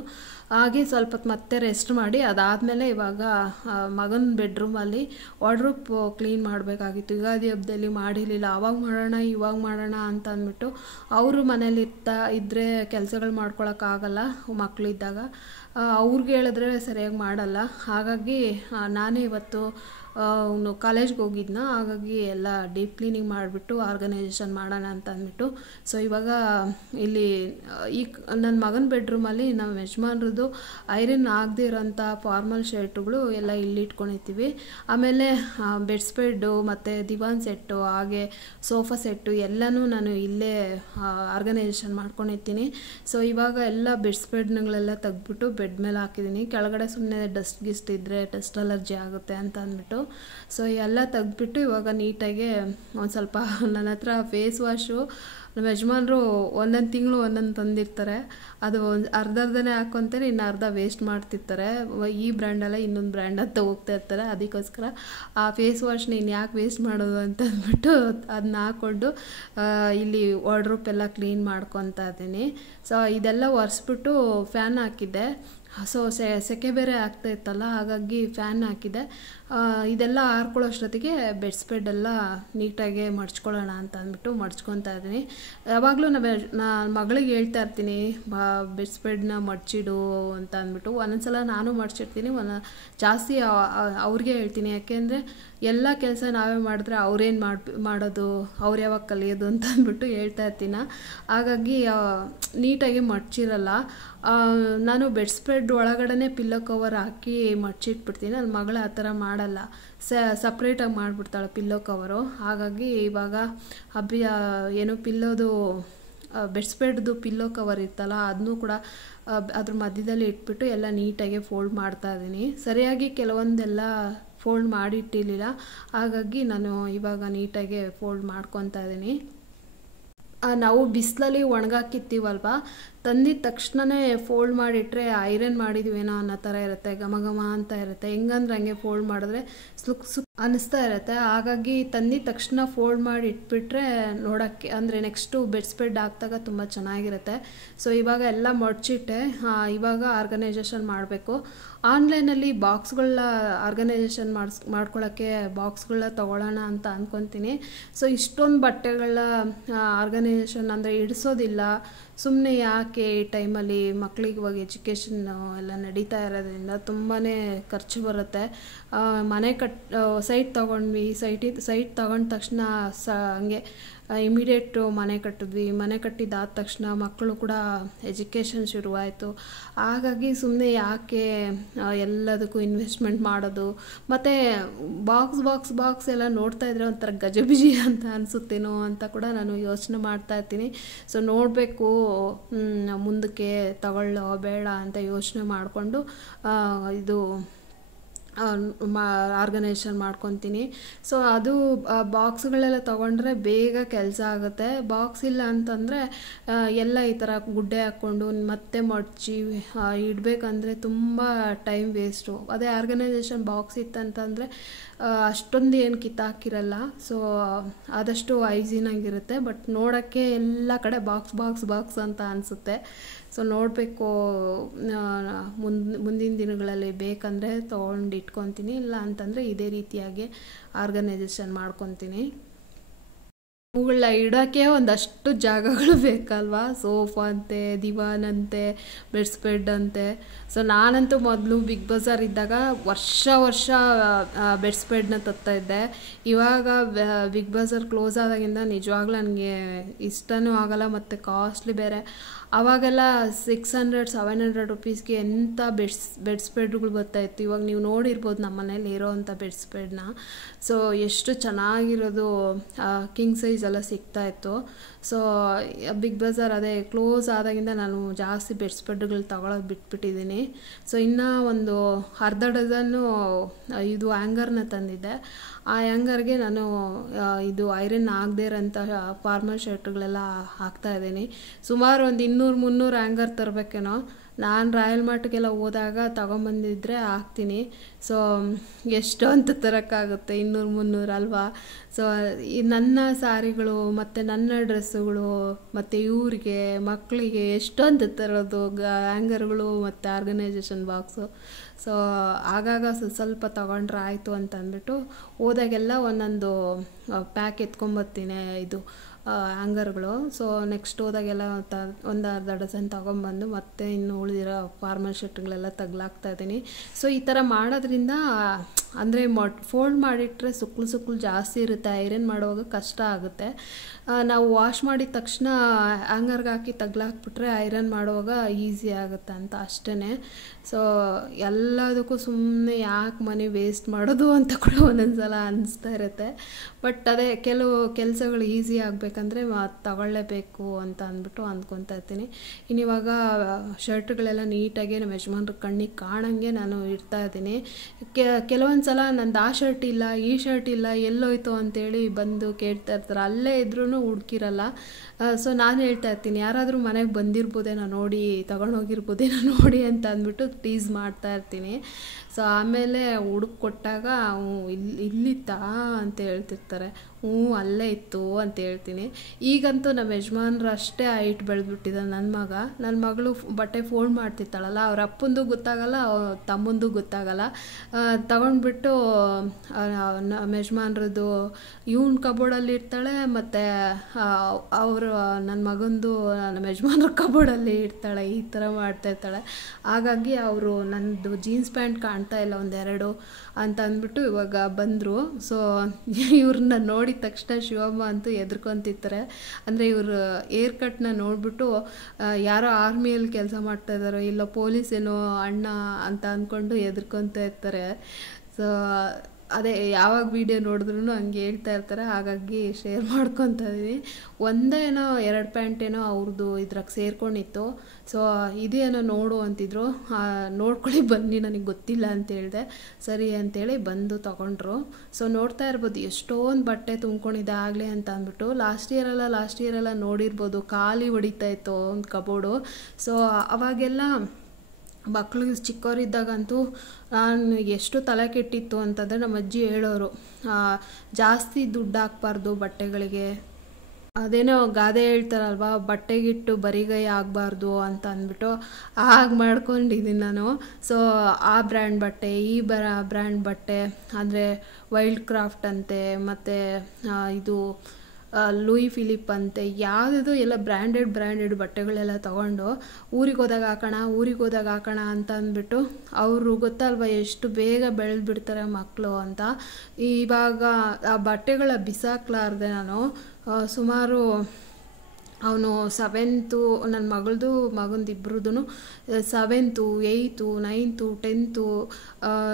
ಹಾಗೆ ಸ್ವಲ್ಪ ಮತ್ತೆ ರೆಸ್ಟ್ ಮಾಡಿ ಅದಾದಮೇಲೆ ಇವಾಗ ಮಗನ ಬೆಡ್ರೂಮಲ್ಲಿ ವಾರ್ಡ್ರೋಬ್ ಕ್ಲೀನ್ ಮಾಡಬೇಕಾಗಿತ್ತು. ಯುಗಾದಿ ಹಬ್ಬದಲ್ಲಿ ಮಾಡಿರಲಿಲ್ಲ, ಅವಾಗ ಮಾಡೋಣ ಇವಾಗ ಮಾಡೋಣ ಅಂತ ಅಂದ್ಬಿಟ್ಟು ಅವರು ಮನೇಲಿ ಇದ್ದರೆ ಕೆಲಸಗಳು ಮಾಡ್ಕೊಳಕ್ಕಾಗಲ್ಲ, ಮಕ್ಕಳಿದ್ದಾಗ ಅವ್ರಿಗೆ ಹೇಳಿದ್ರೆ ಸರಿಯಾಗಿ ಮಾಡಲ್ಲ. ಹಾಗಾಗಿ ನಾನೇ ಇವತ್ತು ಕಾಲೇಜ್ಗೆ ಹೋಗಿದ್ನ, ಹಾಗಾಗಿ ಎಲ್ಲ ಡೀಪ್ ಕ್ಲೀನಿಂಗ್ ಮಾಡಿಬಿಟ್ಟು ಆರ್ಗನೈಸೇಷನ್ ಮಾಡೋಣ ಅಂತ ಅಂದ್ಬಿಟ್ಟು. ಸೊ ಇವಾಗ ಇಲ್ಲಿ ಈ ನನ್ನ ಮಗನ ಬೆಡ್ರೂಮಲ್ಲಿ ನಮ್ಮ ಯಜಮಾನ್ರದ್ದು ಐರನ್ ಆಗದೆ ಇರೋಂಥ ಫಾರ್ಮಲ್ ಶರ್ಟುಗಳು ಎಲ್ಲ ಇಲ್ಲಿ ಇಟ್ಕೊಂಡಿರ್ತೀವಿ. ಆಮೇಲೆ ಬೆಡ್ ಸ್ಪ್ರೆಡ್ಡು ಮತ್ತು ದಿವಾನ್ ಸೆಟ್ಟು ಹಾಗೆ ಸೋಫಾ ಸೆಟ್ಟು ಎಲ್ಲನೂ ನಾನು ಇಲ್ಲೇ ಆರ್ಗನೈಸೇಷನ್ ಮಾಡ್ಕೊಂಡಿರ್ತೀನಿ. ಸೊ ಇವಾಗ ಎಲ್ಲ ಬೆಡ್ ಸ್ಪ್ರೆಡ್ಗಳೆಲ್ಲ ತೆಗ್ದುಬಿಟ್ಟು ಬೆಡ್ ಮೇಲೆ ಹಾಕಿದ್ದೀನಿ. ಕೆಳಗಡೆ ಸುಮ್ಮನೆ ಡಸ್ಟ್ ಗಿಸ್ಟ್ ಇದ್ದರೆ ಡಸ್ಟ್ ಅಲರ್ಜಿ ಆಗುತ್ತೆ ಅಂತ ಅಂದ್ಬಿಟ್ಟು ಸೊ ಎಲ್ಲ ತೆಗ್ದುಬಿಟ್ಟು ಇವಾಗ ನೀಟಾಗಿ ಒಂದು ಸ್ವಲ್ಪ ನನ್ನ ಹತ್ರ ಫೇಸ್ ವಾಶು ನಮ್ಮ ಯಜಮಾನರು ಒಂದೊಂದು ತಿಂಗಳು ಒಂದೊಂದು ತಂದಿರ್ತಾರೆ, ಅದು ಒಂದು ಅರ್ಧನೇ ಹಾಕ್ಕೊತಾರೆ, ಇನ್ನು ಅರ್ಧ ವೇಸ್ಟ್ ಮಾಡ್ತಿರ್ತಾರೆ. ಈ ಬ್ರ್ಯಾಂಡಲ್ಲ ಇನ್ನೊಂದು ಬ್ರ್ಯಾಂಡ್ ಅಂತ ಹೋಗ್ತಾ ಇರ್ತಾರೆ. ಅದಕ್ಕೋಸ್ಕರ ಆ ಫೇಸ್ ವಾಶ್ನ ಇನ್ನು ಯಾಕೆ ವೇಸ್ಟ್ ಮಾಡೋದು ಅಂತ ಅಂದ್ಬಿಟ್ಟು ಅದನ್ನ ಹಾಕ್ಕೊಂಡು ಇಲ್ಲಿ ವಾರ್ಡ್ರೋಬ್ ಎಲ್ಲ ಕ್ಲೀನ್ ಮಾಡ್ಕೊತಾ ಇದ್ದೀನಿ. ಸೊ ಇದೆಲ್ಲ ಒರೆಸ್ಬಿಟ್ಟು ಫ್ಯಾನ್ ಹಾಕಿದ್ದೆ. ಸೊ ಸೆಕೆ ಬೇರೆ ಆಗ್ತಾ ಇತ್ತಲ್ಲ, ಹಾಗಾಗಿ ಫ್ಯಾನ್ ಹಾಕಿದೆ. ಇದೆಲ್ಲ ಹಾರ್ಕೊಳ್ಳೋಷ್ಟೊತ್ತಿಗೆ ಬೆಡ್ ಸ್ಪ್ರೆಡ್ ಎಲ್ಲ ನೀಟಾಗಿ ಮಡ್ಚ್ಕೊಳ್ಳೋಣ ಅಂತ ಅಂದ್ಬಿಟ್ಟು ಮಡ್ಚ್ಕೊತಾ ಇದ್ದೀನಿ. ಯಾವಾಗಲೂ ನಾನು ಮಗಳಿಗೆ ಹೇಳ್ತಾ ಇರ್ತೀನಿ, ಬೆಡ್ ಸ್ಪ್ರೆಡ್ನ ಮಡ್ಚಿಡು ಅಂತ ಅಂದ್ಬಿಟ್ಟು. ಒಂದೊಂದ್ಸಲ ನಾನು ಮಡ್ಚಿರ್ತೀನಿ, ಜಾಸ್ತಿ ಅವ್ರಿಗೆ ಹೇಳ್ತೀನಿ. ಯಾಕೆಂದರೆ ಎಲ್ಲ ಕೆಲಸ ನಾವೇ ಮಾಡಿದ್ರೆ ಅವ್ರೇನು ಮಾಡೋದು, ಅವ್ರು ಯಾವಾಗ ಕಲಿಯೋದು ಅಂತ ಅಂದ್ಬಿಟ್ಟು ಹೇಳ್ತಾ ಇರ್ತೀನಿ. ಹಾಗಾಗಿ ನೀಟಾಗಿ ಮಡ್ಚಿರಲ್ಲ. ನಾನು ಬೆಡ್ ಸ್ಪ್ರೆಡ್ ಒಳಗಡೆ ಪಿಲ್ಲೋ ಕವರ್ ಹಾಕಿ ಮಡ್ಚಿಟ್ಬಿಡ್ತೀನಿ. ನನ್ನ ಮಗಳು ಆ ಥರ ಮಾಡಲ್ಲ, ಸಪ್ರೇಟಾಗಿ ಮಾಡಿಬಿಡ್ತಾಳೆ ಪಿಲ್ಲೋ ಕವರು. ಹಾಗಾಗಿ ಇವಾಗ ಏನು ಪಿಲ್ಲೋದು ಬೆಡ್ ಸ್ಪ್ರೆಡ್ದು ಪಿಲ್ಲೋ ಕವರ್ ಇರ್ತಲ್ಲ, ಅದನ್ನೂ ಕೂಡ ಅದ್ರ ಮಧ್ಯದಲ್ಲಿ ಇಟ್ಬಿಟ್ಟು ಎಲ್ಲ ನೀಟಾಗಿ ಫೋಲ್ಡ್ ಮಾಡ್ತಾ ಇದ್ದೀನಿ. ಸರಿಯಾಗಿ ಕೆಲವೊಂದೆಲ್ಲ ಫೋಲ್ಡ್ ಮಾಡಿಟ್ಟಿರಲಿಲ್ಲ, ಹಾಗಾಗಿ ನಾನು ಇವಾಗ ನೀಟಾಗಿ ಫೋಲ್ಡ್ ಮಾಡ್ಕೊತಾ ಇದ್ದೀನಿ. ನಾವು ಬಿಸಿಲಲ್ಲಿ ಒಣಗಾಕಿತ್ತೀವಲ್ವ, ತಂದಿದ ತಕ್ಷಣವೇ ಫೋಲ್ಡ್ ಮಾಡಿಟ್ರೆ ಐರನ್ ಮಾಡಿದ್ವೇನೋ ಅನ್ನೋ ಥರ ಇರುತ್ತೆ, ಘಮ ಘಮ ಅಂತ ಇರುತ್ತೆ. ಹೆಂಗಂದ್ರೆ ಹಂಗೆ ಫೋಲ್ಡ್ ಮಾಡಿದ್ರೆ ಸುಕ್ ಅನಿಸ್ತಾ ಇರುತ್ತೆ. ಹಾಗಾಗಿ ತಂದಿದ ತಕ್ಷಣ ಫೋಲ್ಡ್ ಮಾಡಿ ಇಟ್ಬಿಟ್ರೆ ನೋಡೋಕ್ಕೆ ಅಂದರೆ ನೆಕ್ಸ್ಟು ಬೆಡ್ ಸ್ಪ್ರೆಡ್ ಹಾಕಿದಾಗ ತುಂಬ ಚೆನ್ನಾಗಿರುತ್ತೆ. ಸೊ ಇವಾಗ ಎಲ್ಲ ಮಡ್ಚಿಟ್ಟೆ, ಇವಾಗ ಆರ್ಗನೈಸೇಷನ್ ಮಾಡಬೇಕು. ಆನ್ಲೈನಲ್ಲಿ ಬಾಕ್ಸ್ಗಳನ್ನ ಆರ್ಗನೈಸೇಷನ್ ಮಾಡ್ಕೊಳ್ಳೋಕ್ಕೆ ಬಾಕ್ಸ್ಗಳನ್ನ ತೊಗೊಳ್ಳೋಣ ಅಂತ ಅಂದ್ಕೊತೀನಿ. ಸೊ ಇಷ್ಟೊಂದು ಬಟ್ಟೆಗಳ ಆರ್ಗನೈಸೇಷನ್ ಅಂದರೆ ಇಡಿಸೋದಿಲ್ಲ, ಸುಮ್ಮನೆ ಯಾಕೆ ಈ ಟೈಮಲ್ಲಿ ಮಕ್ಕಳಿಗೆ ಇವಾಗ ಎಜುಕೇಷನ್ ಎಲ್ಲ ನಡೀತಾ ಇರೋದ್ರಿಂದ ತುಂಬಾ ಖರ್ಚು ಬರುತ್ತೆ. ಮನೆ ಸೈಟ್ ತೊಗೊಂಡ್ವಿ, ಸೈಟ್ ತೊಗೊಂಡ ತಕ್ಷಣ ಹಂಗೆ ಇಮಿಡಿಯೇಟು ಮನೆ ಕಟ್ಟಿದ್ವಿ. ಮನೆ ಕಟ್ಟಿದ್ದಾದ ತಕ್ಷಣ ಮಕ್ಕಳು ಕೂಡ ಎಜುಕೇಷನ್ ಶುರುವಾಯಿತು. ಹಾಗಾಗಿ ಸುಮ್ಮನೆ ಯಾಕೆ ಎಲ್ಲದಕ್ಕೂ ಇನ್ವೆಸ್ಟ್ಮೆಂಟ್ ಮಾಡೋದು. ಮತ್ತು ಬಾಕ್ಸ್ ಎಲ್ಲ ನೋಡ್ತಾ ಇದ್ರೆ ಒಂಥರ ಗಜಬಿಜಿ ಅಂತ ಅನಿಸುತ್ತೇನೋ ಅಂತ ಕೂಡ ನಾನು ಯೋಚನೆ ಮಾಡ್ತಾ ಇರ್ತೀನಿ. ಸೊ ನೋಡಬೇಕು ಮುಂದಕ್ಕೆ ತಗೊಳ್ಳೋ ಬೇಡ ಅಂತ ಯೋಚನೆ ಮಾಡಿಕೊಂಡು ಇದು ಆರ್ಗನೈಸೇಷನ್ ಮಾಡ್ಕೊತೀನಿ. ಸೊ ಅದು ಬಾಕ್ಸ್ಗಳೆಲ್ಲ ತೊಗೊಂಡ್ರೆ ಬೇಗ ಕೆಲಸ ಆಗುತ್ತೆ. ಬಾಕ್ಸ್ ಇಲ್ಲ ಅಂತಂದರೆ ಎಲ್ಲ ಈ ಥರ ಗುಡ್ಡೆ ಹಾಕ್ಕೊಂಡು ಮತ್ತೆ ಮಡಚಿ ಇಡಬೇಕಂದ್ರೆ ತುಂಬ ಟೈಮ್ ವೇಸ್ಟು. ಅದೇ ಆರ್ಗನೈಸೇಷನ್ ಬಾಕ್ಸ್ ಇತ್ತಂತಂದರೆ ಅಷ್ಟೊಂದು ಏನು ಕಿತ್ತಾಕಿರಲ್ಲ. ಸೊ ಆದಷ್ಟು ಹೈಜೀನಾಗಿರುತ್ತೆ. ಬಟ್ ನೋಡೋಕ್ಕೆ ಎಲ್ಲ ಕಡೆ ಬಾಕ್ಸ್ ಅಂತ ಅನಿಸುತ್ತೆ. ಸೊ ನೋಡಬೇಕು, ಮುಂದಿನ ದಿನಗಳಲ್ಲಿ ಬೇಕಂದರೆ ತೊಗೊಂಡು ಇಟ್ಕೊತೀನಿ, ಇಲ್ಲ ಅಂತಂದರೆ ಇದೇ ರೀತಿಯಾಗಿ ಆರ್ಗನೈಸೇಷನ್ ಮಾಡ್ಕೊತೀನಿ. ಅವುಗಳನ್ನ ಇಡೋಕ್ಕೆ ಒಂದಷ್ಟು ಜಾಗಗಳು ಬೇಕಲ್ವಾ, ಸೋಫಾ ಅಂತೆ, ದಿವಾನ್ ಅಂತೆ, ಬೆಡ್ ಸ್ಪ್ರೆಡ್ ಅಂತೆ. ಸೊ ನಾನಂತೂ ಮೊದಲು ಬಿಗ್ ಬಜಾರ್ ಇದ್ದಾಗ ವರ್ಷ ಬೆಡ್ ಸ್ಪ್ರೆಡ್ನ ತರ್ತಾಯಿದ್ದೆ. ಇವಾಗ ಬಿಗ್ ಬಜಾರ್ ಕ್ಲೋಸ್ ಆದಾಗಿಂದ ನಿಜವಾಗ್ಲೂ ನನಗೆ ಇಷ್ಟನೂ ಆಗಲ್ಲ, ಮತ್ತು ಕಾಸ್ಟ್ಲಿ ಬೇರೆ. ಆವಾಗೆಲ್ಲ 600-700 ರುಪೀಸ್ಗೆ ಎಂಥ ಬೆಡ್ ಸ್ಪ್ರೆಡ್ಗಳು ಬರ್ತಾಯಿತ್ತು. ಇವಾಗ ನೀವು ನೋಡಿರ್ಬೋದು ನಮ್ಮ ಮನೇಲಿ ಇರೋವಂಥ ಬೆಡ್ ಸ್ಪ್ರೆಡ್ನ. ಸೊ ಎಷ್ಟು ಚೆನ್ನಾಗಿರೋದು ಕಿಂಗ್ ಸೈಜ್ ಎಲ್ಲ ಸಿಗ್ತಾಯಿತ್ತು. ಸೊ ಬಿಗ್ ಬಜಾರ್ ಅದೇ ಕ್ಲೋಸ್ ಆದಾಗಿಂದ ನಾನು ಜಾಸ್ತಿ ಬೆಡ್ ಸ್ಪ್ರೆಡ್ಗಳು ತಗೊಳ್ಳೋದು ಬಿಟ್ಬಿಟ್ಟಿದ್ದೀನಿ. ಸೊ ಇನ್ನೂ ಒಂದು ಅರ್ಧ ಡಜನ್ನು ಇದು ಹ್ಯಾಂಗರ್ನ ತಂದಿದ್ದೆ. ಆ ಹ್ಯಾಂಗರ್ಗೆ ನಾನು ಇದು ಐರನ್ ಆಗದೇ ಇರೋಂಥ ಫಾರ್ಮಲ್ ಶರ್ಟ್ಗಳೆಲ್ಲ ಹಾಕ್ತಾಯಿದ್ದೀನಿ. ಸುಮಾರು ಒಂದು 200-300 ಹ್ಯಾಂಗರ್ ತರಬೇಕೇನೋ. ನಾನು ರಾಯಲ್ ಮಾರ್ಟ್ಗೆಲ್ಲ ಹೋದಾಗ ತೊಗೊಂಬಂದಿದ್ರೆ ಹಾಕ್ತೀನಿ. ಸೊ ಎಷ್ಟು ಅಂತ ತರೋಕ್ಕಾಗುತ್ತೆ, 200-300 ಅಲ್ವಾ. ಸೊ ಈ ನನ್ನ ಸ್ಯಾರಿಗಳು ಮತ್ತು ನನ್ನ ಡ್ರೆಸ್ಸುಗಳು ಮತ್ತು ಇವ್ರಿಗೆ ಮಕ್ಕಳಿಗೆ ಎಷ್ಟೊಂದು ತರೋದು ಹ್ಯಾಂಗರ್ಗಳು ಮತ್ತು ಆರ್ಗನೈಸೇಷನ್ ಬಾಕ್ಸು. ಸೊ ಆಗಾಗ ಸ್ವಲ್ಪ ತೊಗೊಂಡ್ರೆ ಆಯಿತು ಅಂತ ಅಂದ್ಬಿಟ್ಟು ಹೋದಾಗೆಲ್ಲ ಒಂದೊಂದು ಪ್ಯಾಕ್ ಎತ್ಕೊಂಬರ್ತೀನಿ ಇದು ಹ್ಯಾಂಗರ್ಗಳು. ಸೊ ನೆಕ್ಸ್ಟ್ ಹೋದಾಗೆಲ್ಲ ಒಂದು ಅರ್ಧ ಡಜನ್ ತೊಗೊಂಬಂದು ಮತ್ತೆ ಇನ್ನು ಉಳಿದಿರೋ ಫಾರ್ಮಲ್ ಶರ್ಟ್ಗಳೆಲ್ಲ ತಗ್ಲಾಕ್ತಾ ಇದ್ದೀನಿ. ಸೊ ಈ ಥರ ಮಾಡೋದ್ರಿಂದ ಅಂದರೆ ಫೋಲ್ಡ್ ಮಾಡಿಟ್ರೆ ಸುಕ್ಳು ಜಾಸ್ತಿ ಇರುತ್ತೆ, ಐರನ್ ಮಾಡುವಾಗ ಕಷ್ಟ ಆಗುತ್ತೆ. ನಾವು ವಾಶ್ ಮಾಡಿದ ತಕ್ಷಣ ಹ್ಯಾಂಗರ್ಗೆ ಹಾಕಿ ತಗ್ಲಾಕ್ಬಿಟ್ರೆ ಐರನ್ ಮಾಡುವಾಗ ಈಸಿ ಆಗುತ್ತೆ ಅಂತ ಅಷ್ಟೇ. ಸೊ ಎಲ್ಲದಕ್ಕೂ ಸುಮ್ಮನೆ ಯಾಕೆ ಮನಿ ವೇಸ್ಟ್ ಮಾಡೋದು ಅಂತ ಕೂಡ ಒಂದೊಂದ್ಸಲ ಅನಿಸ್ತಾ ಇರುತ್ತೆ. ಬಟ್ ಅದೇ ಕೆಲವು ಕೆಲಸಗಳು ಈಸಿ ಆಗಬೇಕಂದ್ರೆ ತಗೊಳ್ಳೇಬೇಕು ಅಂತ ಅಂದ್ಬಿಟ್ಟು ಅಂದ್ಕೊತಾ ಇರ್ತೀನಿ. ಇನ್ನಿವಾಗ ಶರ್ಟ್ಗಳೆಲ್ಲ ನೀಟಾಗಿ ನಮ್ಮ ಯಜಮಾನ್ರ ಕಣ್ಣಿಗೆ ಕಾಣಂಗೆ ನಾನು ಇಡ್ತಾ ಇದ್ದೀನಿ. ಕೆಲವೊಂದು ಸಲ ನಂದು ಆ ಶರ್ಟ್ ಇಲ್ಲ, ಈ ಶರ್ಟ್ ಇಲ್ಲ, ಎಲ್ಲೋಯ್ತು ಅಂತೇಳಿ ಬಂದು ಕೇಳ್ತಾ ಇರ್ತಾರೆ. ಅಲ್ಲೇ ಇದ್ರೂ ಹುಡುಕಿರಲ್ಲ. ಸೊ ನಾನು ಹೇಳ್ತಾ ಇರ್ತೀನಿ, ಯಾರಾದರೂ ಮನೆಗೆ ಬಂದಿರ್ಬೋದೇನೋ ನೋಡಿ, ತೊಗೊಂಡೋಗಿರ್ಬೋದೇನೋ ನೋಡಿ ಅಂತ ಅಂದ್ಬಿಟ್ಟು ಟೀಸ್ ಮಾಡ್ತಾ ಇರ್ತೀನಿ. ಸೊ ಆಮೇಲೆ ಹುಡುಕ್ ಕೊಟ್ಟಾಗ ಇಲ್ಲಿತ್ತಾ ಅಂತ ಹೇಳ್ತಿರ್ತಾರೆ. ಅಲ್ಲೇ ಇತ್ತು ಅಂತ ಹೇಳ್ತೀನಿ. ಈಗಂತೂ ನಮ್ಮ ಯಜಮಾನ್ರು ಅಷ್ಟೇ ಹೈಟ್ ಬೆಳೆದ್ಬಿಟ್ಟಿದ್ದಾನೆ ನನ್ನ ಮಗಳು ಬಟ್ಟೆ ಫೋಲ್ಡ್ ಮಾಡ್ತಿರ್ತಾಳಲ್ಲ, ಅವ್ರ ಅಪ್ಪಂದು ಗೊತ್ತಾಗಲ್ಲ, ತಮ್ಮಂದು ಗೊತ್ತಾಗಲ್ಲ. ತಗೊಂಡ್ಬಿಟ್ಟು ನಮ್ಮ ಯಜಮಾನ್ರದ್ದು ಇವನ್ ಕಬೋರ್ಡಲ್ಲಿ ಇರ್ತಾಳೆ, ಮತ್ತು ಅವರು ನನ್ನ ಮಗಂದು ನಮ್ಮ ಯಜಮಾನ್ರ ಕಬೋರ್ಡಲ್ಲಿ ಇರ್ತಾಳೆ. ಈ ಥರ ಮಾಡ್ತಾಯಿರ್ತಾಳೆ. ಹಾಗಾಗಿ ಅವರು ನನ್ನದು ಜೀನ್ಸ್ ಪ್ಯಾಂಟ್ ಕಾಣ್ತಾ ಇಲ್ಲ ಒಂದೆರಡು ಅಂತ ಅಂದ್ಬಿಟ್ಟು ಇವಾಗ ಬಂದರು. ಸೊ ಇವ್ರನ್ನ ನೋಡಿದ ತಕ್ಷಣ ಶಿವಮ್ಮ ಅಂತೂ ಎದ್ಕೊಂತಿರ್ತಾರೆ. ಅಂದರೆ ಇವರು ಏರ್ ಕಟ್ನ ನೋಡಿಬಿಟ್ಟು ಯಾರೋ ಆರ್ಮಿಯಲ್ಲಿ ಕೆಲಸ ಮಾಡ್ತಾ ಇದ್ದಾರೋ ಇಲ್ಲ ಪೊಲೀಸ್ ಏನೋ ಅಣ್ಣ ಅಂತ ಅಂದ್ಕೊಂಡು ಎದ್ಕೊಂತ ಇರ್ತಾರೆ. ಸೊ ಅದೇ ಯಾವಾಗ ವೀಡಿಯೋ ನೋಡಿದ್ರು ಹಂಗೆ ಹೇಳ್ತಾ ಇರ್ತಾರೆ, ಹಾಗಾಗಿ ಶೇರ್ ಮಾಡ್ಕೊತಾ ಇದ್ದೀನಿ. ಒಂದೇನೋ 2 ಪ್ಯಾಂಟೇನೋ ಅವ್ರದ್ದು ಇದ್ರಾಗ ಸೇರ್ಕೊಂಡಿತ್ತು. ಸೊ ಇದೇನೋ ನೋಡು ಅಂತಿದ್ರು, ನೋಡ್ಕೊಳ್ಳಿ ಬನ್ನಿ ನನಗೆ ಗೊತ್ತಿಲ್ಲ ಅಂತ ಹೇಳಿದೆ. ಸರಿ ಅಂತೇಳಿ ಬಂದು ತೊಗೊಂಡ್ರು. ಸೊ ನೋಡ್ತಾ ಇರ್ಬೋದು ಎಷ್ಟೊಂದು ಬಟ್ಟೆ ತುಂಬ್ಕೊಂಡಿದ್ದೆ ಆಗಲೇ ಅಂತ ಅಂದ್ಬಿಟ್ಟು. ಲಾಸ್ಟ್ ಇಯರೆಲ್ಲ ನೋಡಿರ್ಬೋದು ಖಾಲಿ ಹೊಡಿತಾ ಇತ್ತು ಒಂದು ಕಬೋರ್ಡು. ಸೊ ಅವಾಗೆಲ್ಲ ಮಕ್ಕಳಿಗೆ ಚಿಕ್ಕವರಿದ್ದಾಗಂತೂ ನಾನು ಎಷ್ಟು ತಲೆ ಕೆಟ್ಟಿತ್ತು ಅಂತಂದರೆ ನಮ್ಮ ಅಜ್ಜಿ ಹೇಳೋರು, ಜಾಸ್ತಿ ದುಡ್ಡು ಹಾಕ್ಬಾರ್ದು ಬಟ್ಟೆಗಳಿಗೆ, ಅದೇನೋ ಗಾದೆ ಹೇಳ್ತಾರಲ್ವ, ಬಟ್ಟೆಗಿಟ್ಟು ಬರಿಗೈ ಆಗಬಾರ್ದು ಅಂತ ಅಂದ್ಬಿಟ್ಟು ಹಾಗೆ ಮಾಡ್ಕೊಂಡಿದ್ದೀನಿ ನಾನು. ಸೊ ಆ ಬ್ರ್ಯಾಂಡ್ ಬಟ್ಟೆ, ಈ ಬ್ರ್ಯಾಂಡ್ ಬಟ್ಟೆ ಅಂದರೆ ವೈಲ್ಡ್ ಕ್ರಾಫ್ಟ್ ಅಂತೆ, ಮತ್ತು ಇದು ಲೂಯಿ ಫಿಲಿಪ್ ಅಂತೆ, ಯಾವುದಿದು ಎಲ್ಲ ಬ್ರ್ಯಾಂಡೆಡ್ ಬಟ್ಟೆಗಳೆಲ್ಲ ತೊಗೊಂಡು ಊರಿಗೆ ಹೋದಾಗ ಹಾಕೋಣ ಅಂತ ಅಂದ್ಬಿಟ್ಟು, ಅವರು ಗೊತ್ತಲ್ವ ಎಷ್ಟು ಬೇಗ ಬೆಳೆದ್ಬಿಡ್ತಾರೆ ಮಕ್ಕಳು ಅಂತ. ಇವಾಗ ಆ ಬಟ್ಟೆಗಳ ಬಿಸಾಕ್ಲಾರ್ದೆ ನಾನು ಸುಮಾರು ಅವನು 7th, ನನ್ನ ಮಗಂದು ಇಬ್ಬರದ್ದು 7th, 8th, 9th, 10th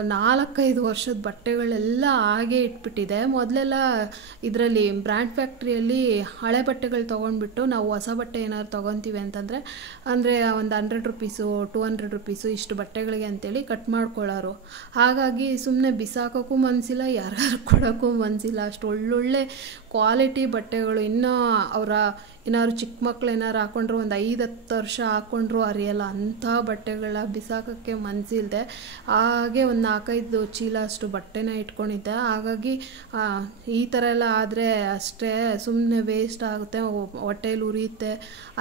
4-5 ವರ್ಷದ ಬಟ್ಟೆಗಳೆಲ್ಲ ಹಾಗೆ ಇಟ್ಬಿಟ್ಟಿದೆ. ಮೊದಲೆಲ್ಲ ಇದರಲ್ಲಿ ಬ್ರ್ಯಾಂಡ್ ಫ್ಯಾಕ್ಟ್ರಿಯಲ್ಲಿ ಹಳೆ ಬಟ್ಟೆಗಳು ತೊಗೊಂಡ್ಬಿಟ್ಟು ನಾವು ಹೊಸ ಬಟ್ಟೆ ಏನಾದ್ರು ತೊಗೊತೀವಿ ಅಂತಂದರೆ ಅಂದರೆ ಒಂದು 100 ರೂಪೀಸು 200 ರೂಪೀಸು ಇಷ್ಟು ಬಟ್ಟೆಗಳಿಗೆ ಅಂತೇಳಿ ಕಟ್ ಮಾಡ್ಕೊಳ್ಳೋರು. ಹಾಗಾಗಿ ಸುಮ್ಮನೆ ಬಿಸಾಕೋಕ್ಕೂ ಮನಸ್ಸಿಲ್ಲ, ಯಾರು ಕೊಡೋಕ್ಕೂ ಮನಸ್ಸಿಲ್ಲ. ಅಷ್ಟು ಒಳ್ಳೊಳ್ಳೆ ಕ್ವಾಲಿಟಿ ಬಟ್ಟೆಗಳು. ಇನ್ನೂ ಏನಾದ್ರು ಚಿಕ್ಕ ಮಕ್ಳು ಏನಾರು ಹಾಕ್ಕೊಂಡ್ರು ಒಂದು 5-10 ವರ್ಷ ಹಾಕ್ಕೊಂಡ್ರು ಅರಿಯಲ್ಲ ಅಂಥ ಬಟ್ಟೆಗಳ ಬಿಸಾಕೋಕ್ಕೆ ಮನಸ್ಸಿಲ್ಲದೆ ಹಾಗೆ ಒಂದು 4-5 ಚೀಲ ಅಷ್ಟು ಬಟ್ಟೆನ ಇಟ್ಕೊಂಡಿದ್ದೆ. ಹಾಗಾಗಿ ಈ ಥರ ಎಲ್ಲ ಆದರೆ ಅಷ್ಟೇ ಸುಮ್ಮನೆ ವೇಸ್ಟ್ ಆಗುತ್ತೆ, ಹೊಟ್ಟೆಲಿ ಉರಿಯುತ್ತೆ